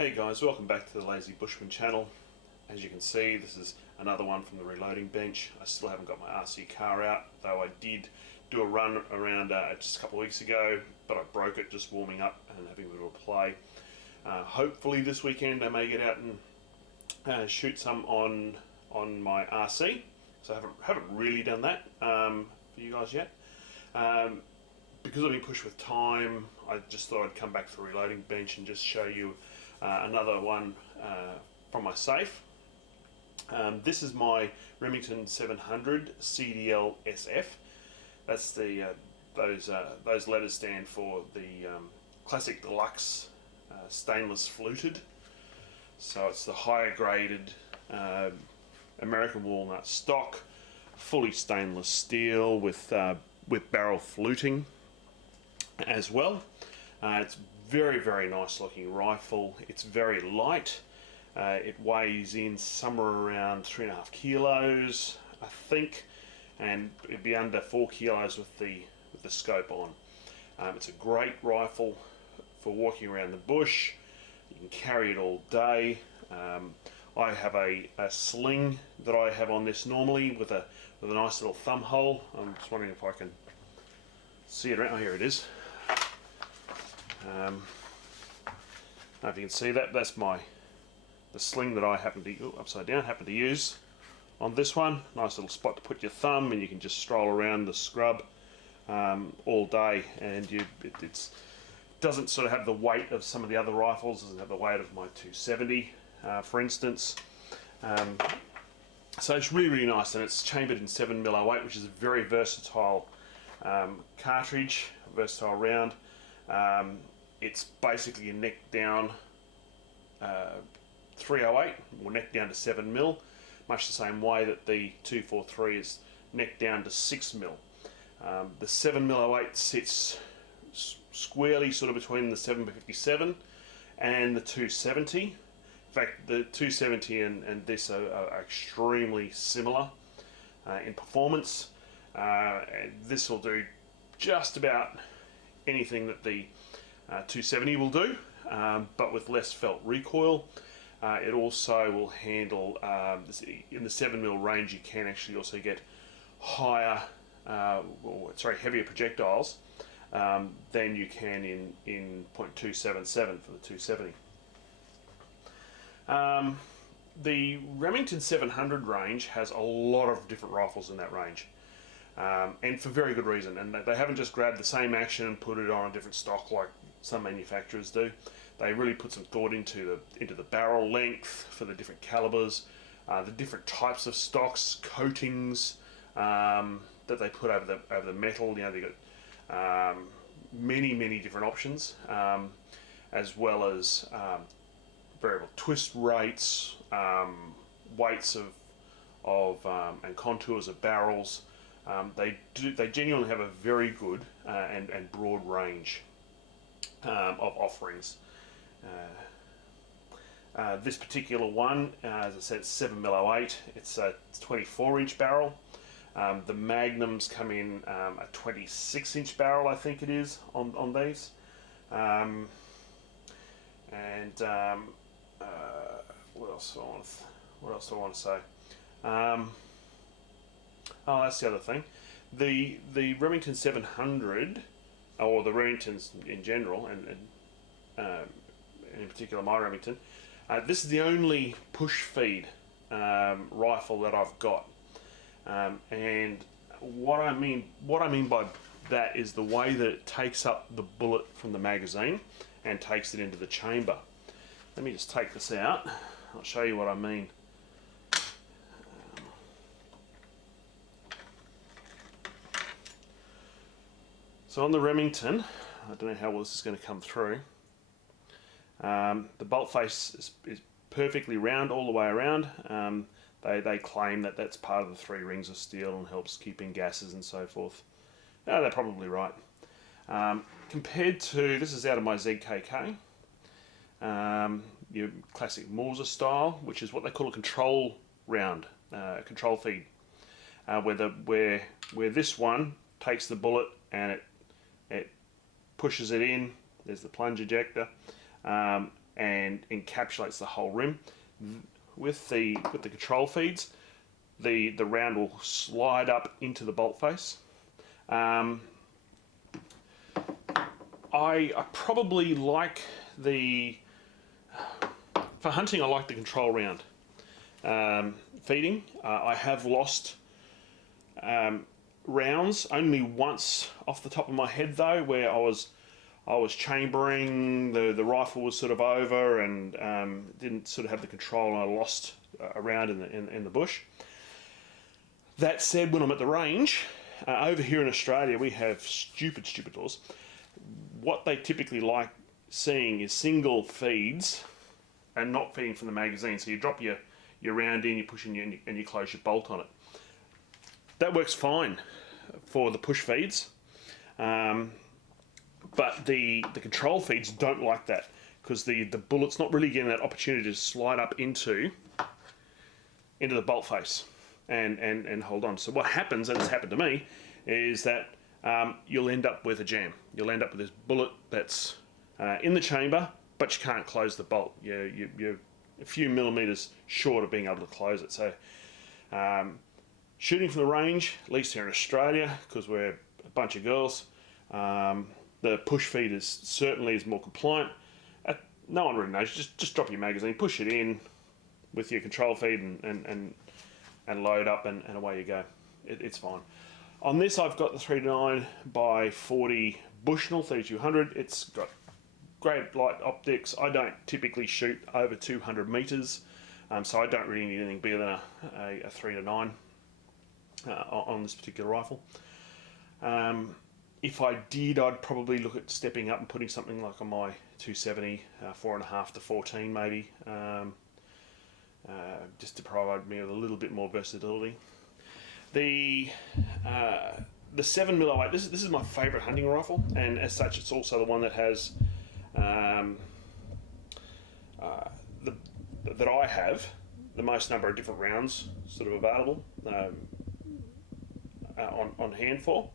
Hey guys, welcome back to the Lazy Bushman channel. As you can see, this is another one from the reloading bench. I still haven't got my RC car out, though I did do a run around just a couple of weeks ago, but I broke it just warming up and having a bit of a play. Hopefully this weekend I may get out and shoot some on my RC. So I haven't really done that for you guys yet. Because I've been pushed with time, I just thought I'd come back to the reloading bench and just show you another one from my safe. This is my Remington 700 CDL SF. That's the those letters stand for the classic deluxe stainless fluted. So it's the higher graded American walnut stock, fully stainless steel with barrel fluting as well. It's very nice looking rifle. It's very light. It weighs in somewhere around 3.5 kilos, I think, and it'd be under 4 kilos with the scope on. It's a great rifle for walking around the bush. You can carry it all day. I have a sling that I have on this normally with a nice little thumb hole. I'm just wondering if I can see it around. Oh, here it is. I don't know if you can see that. That's the sling that I happen to use on this one. Nice little spot to put your thumb, and you can just stroll around the scrub all day, and it doesn't sort of have the weight of some of the other rifles. It doesn't have the weight of my 270, for instance. So it's really nice, and it's chambered in 7mm08, which is a very versatile cartridge, versatile round. It's basically a neck down 308, or neck down to 7mm, much the same way that the 243 is neck down to 6mm. The 7mm08 sits squarely sort of between the 757 and the 270. In fact, the 270 and this are extremely similar in performance. This will do just about anything that the 270 will do, but with less felt recoil. It also will handle, in the 7mm range, you can actually also get higher, heavier projectiles than you can in .277 for the 270. The Remington 700 range has a lot of different rifles in that range. And for very good reason, and they haven't just grabbed the same action and put it on a different stock like some manufacturers do. They really put some thought into the barrel length for the different calibers, the different types of stocks, coatings that they put over the metal. You know, they got many different options, as well as variable twist rates, weights of and contours of barrels. They genuinely have a very good and broad range of offerings. This particular one, as I said, it's 7mm08. It's a 24-inch barrel. The Magnums come in a 26-inch barrel, I think it is, on these. What else do I want to say? Oh, that's the other thing. The Remington 700, or the Remingtons in general, and in particular my Remington, this is the only push feed rifle that I've got. And what I mean by that is the way that it takes up the bullet from the magazine and takes it into the chamber. Let me just take this out. I'll show you what I mean. So on the Remington, I don't know how well this is going to come through. The bolt face is perfectly round all the way around. They claim that that's part of the 3 rings of steel and helps keep in gases and so forth. They're probably right. Compared to, this is out of my ZKK, your classic Mauser style, which is what they call a control round, control feed, where this one takes the bullet and it pushes it in. There's the plunge ejector, and encapsulates the whole rim. With the control feeds, the round will slide up into the bolt face. I probably like for hunting, I like the control round feeding. I have lost rounds only once off the top of my head though, where I was chambering, the rifle was sort of over and didn't sort of have the control, and I lost a round in the bush. That said, when I'm at the range, over here in Australia we have stupid laws. What they typically like seeing is single feeds and not feeding from the magazine. So you drop your round in, you push in and you close your bolt on it. That works fine for the push feeds. But the control feeds don't like that, because the bullet's not really getting that opportunity to slide up into the bolt face and hold on. So what happens, and it's happened to me, is that you'll end up with a jam. You'll end up with this bullet that's in the chamber, but you can't close the bolt. You're a few millimeters short of being able to close it. So shooting from the range, at least here in Australia, because we're a bunch of girls, the push feed certainly is more compliant. No one really knows. Just drop your magazine, push it in with your control feed, and load up, and away you go. It's fine. On this, I've got the 3-9 by 40 Bushnell 3200. It's got great light optics. I don't typically shoot over 200 meters, so I don't really need anything bigger than a 3-9 on this particular rifle. If I did, I'd probably look at stepping up and putting something like on my 270, 4.5 to 14 maybe, just to provide me with a little bit more versatility. The 7mm, this is my favourite hunting rifle, and as such, it's also the one that has that I have the most number of different rounds sort of available on hand for.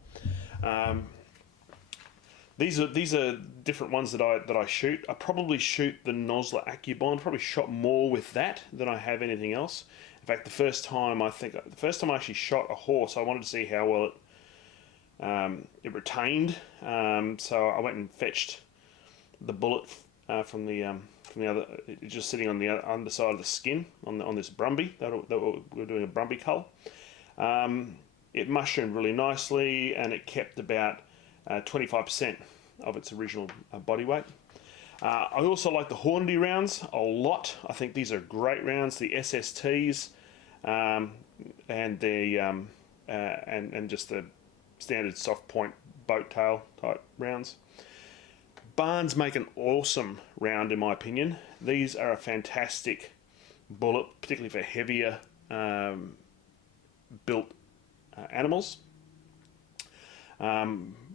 These are different ones that I shoot. I probably shoot the Nosler AccuBond. Probably shot more with that than I have anything else. In fact, the first time I actually shot a horse, I wanted to see how well it retained. So I went and fetched the bullet from the other, just sitting on the underside of the skin on this Brumby. That we're doing a Brumby cull. It mushroomed really nicely, and it kept about 25% of its original body weight. I also like the Hornady rounds a lot. I think these are great rounds. The SSTs and just the standard soft point boat tail type rounds. Barnes make an awesome round in my opinion. These are a fantastic bullet, particularly for heavier built animals.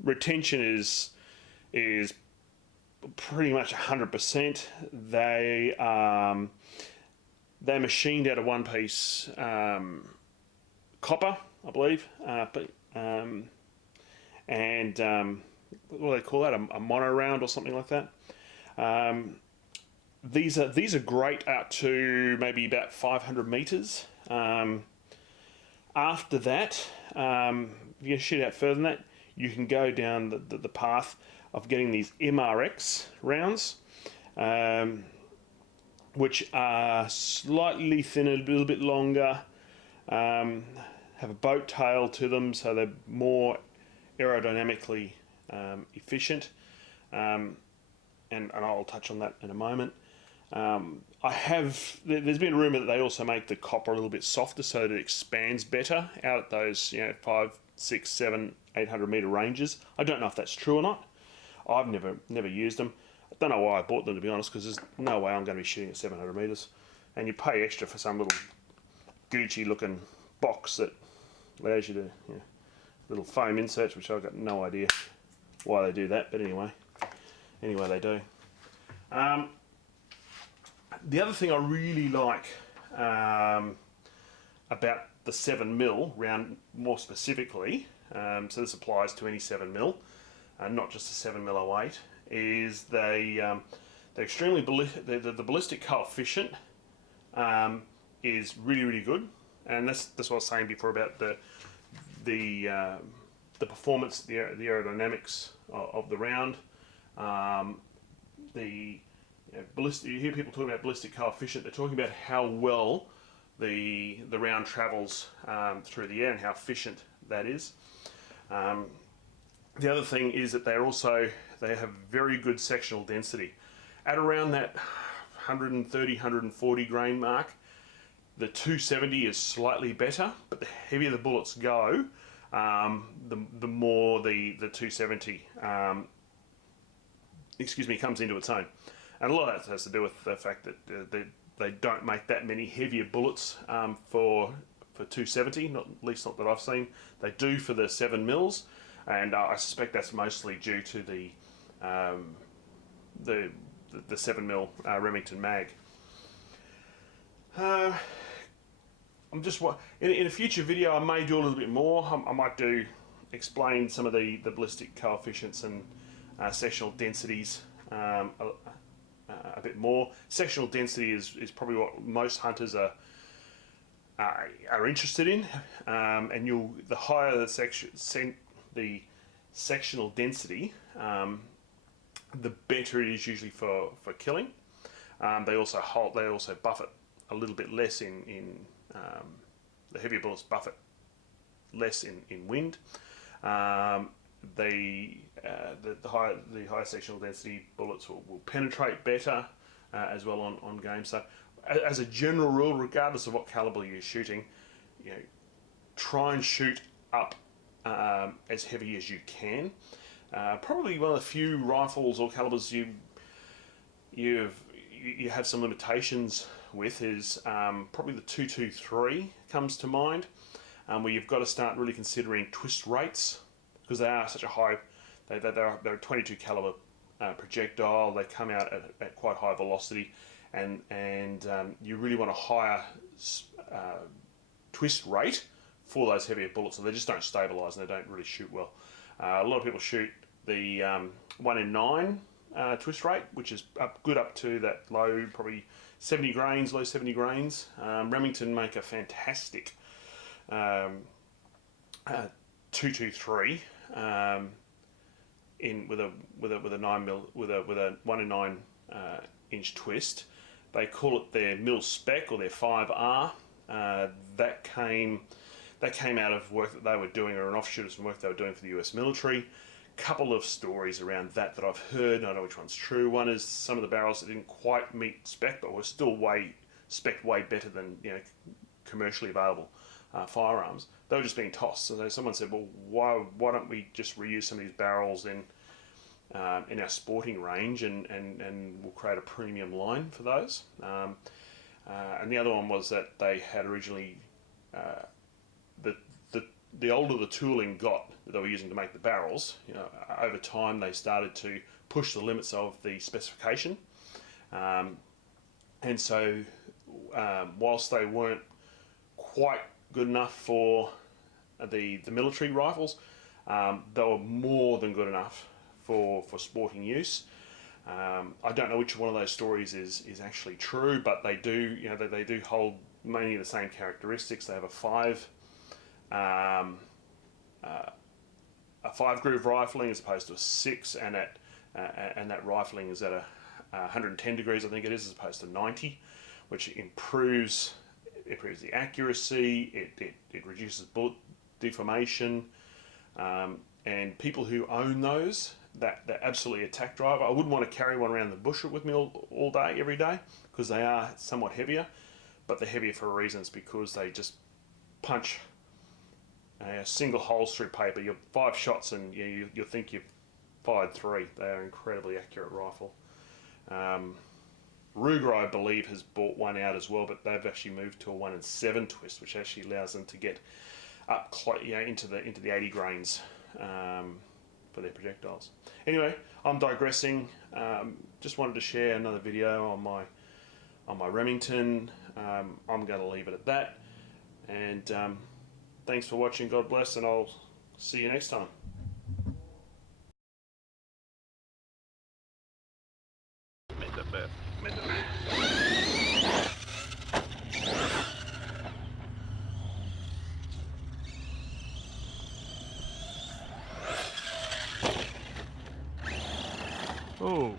Retention is pretty much 100%. They're machined out of one piece copper, I believe, what do they call that? A mono round or something like that. These are great out to maybe about 500 meters. After that, if you shoot out further than that, you can go down the path of getting these MRX rounds, which are slightly thinner, a little bit longer, have a boat tail to them, so they're more aerodynamically efficient, and I'll touch on that in a moment. There's been a rumour that they also make the copper a little bit softer so that it expands better out at those 5, 6, 7, 800 metre ranges. I don't know if that's true or not. I've never used them. I don't know why I bought them, to be honest, because there's no way I'm going to be shooting at 700 metres. And you pay extra for some little Gucci looking box that allows you to, little foam inserts, which I've got no idea why they do that, but anyway they do. The other thing I really like about the 7mm round more specifically, so this applies to any 7mm, not just the 7mm08, is they they're extremely the ballistic coefficient is really good, and that's what I was saying before about the performance, the aerodynamics of the round. Ballistic. You hear people talking about ballistic coefficient. They're talking about how well the round travels through the air and how efficient that is. The other thing is that they have very good sectional density. At around that 130, 140 grain mark, the 270 is slightly better, but the heavier the bullets go, the more the 270 comes into its own. And a lot of that has to do with the fact that they don't make that many heavier bullets for 270, at least not that I've seen. They do for the 7mm, and I suspect that's mostly due to the 7mm Remington mag. I'm just in a future video I may do a little bit more. I might explain some of the ballistic coefficients and sectional densities a bit more. Sectional density is probably what most hunters are interested in, and the higher the sectional density, the better it is usually for killing. They also buff it a little bit less in the heavier bullets buff it less in wind. The higher sectional density bullets will penetrate better as well on game. So as a general rule, regardless of what caliber you're shooting, try and shoot up as heavy as you can. Probably one of the few rifles or calibers you have some limitations with is probably the 223 comes to mind, where you've got to start really considering twist rates, because they are such a high, they're a 22 caliber projectile. They come out at quite high velocity, and you really want a higher twist rate for those heavier bullets, so they just don't stabilise and they don't really shoot well. A lot of people shoot the 1 in 9 twist rate, which is good up to that low, probably 70 grains, low 70 grains. Remington make a fantastic 223 with a 1 in 9 inch twist. They call it their mil spec or their 5R. That came out of work that they were doing, or an offshoot of some work they were doing for the US military. Couple of stories around that I've heard. I don't know which one's true. One is some of the barrels that didn't quite meet spec, but were still way better than commercially available firearms. They were just being tossed. So someone said, well, why don't we just reuse some of these barrels in our sporting range, and we'll create a premium line for those. And the other one was that they had originally the older the tooling got that they were using to make the barrels, over time they started to push the limits of the specification, and so whilst they weren't quite good enough for the military rifles, they were more than good enough for sporting use. I don't know which one of those stories is actually true, but they do they do hold many of the same characteristics. They have a 5 groove rifling as opposed to a 6, and that rifling is at 110 degrees, I think it is, as opposed to 90, which improves the accuracy. It reduces bullet deformation, and people who own those, they're absolutely a tack driver. I wouldn't want to carry one around the bush with me all day, every day, because they are somewhat heavier, but they're heavier for a reason. It's because they just punch single holes through paper. You're 5 shots and you'll think you've fired 3. They are an incredibly accurate rifle. Ruger, I believe, has bought one out as well, but they've actually moved to a 1 in 7 twist, which actually allows them to get up into the 80 grains for their projectiles. Anyway, I'm digressing. Just wanted to share another video on my Remington. I'm going to leave it at that, and thanks for watching. God bless, and I'll see you next time. Made the but oh,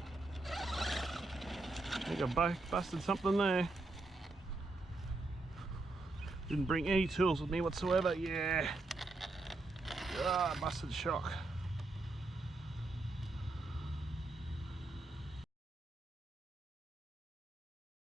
I think I busted something there. Didn't bring any tools with me whatsoever. Yeah. Ah, busted shock.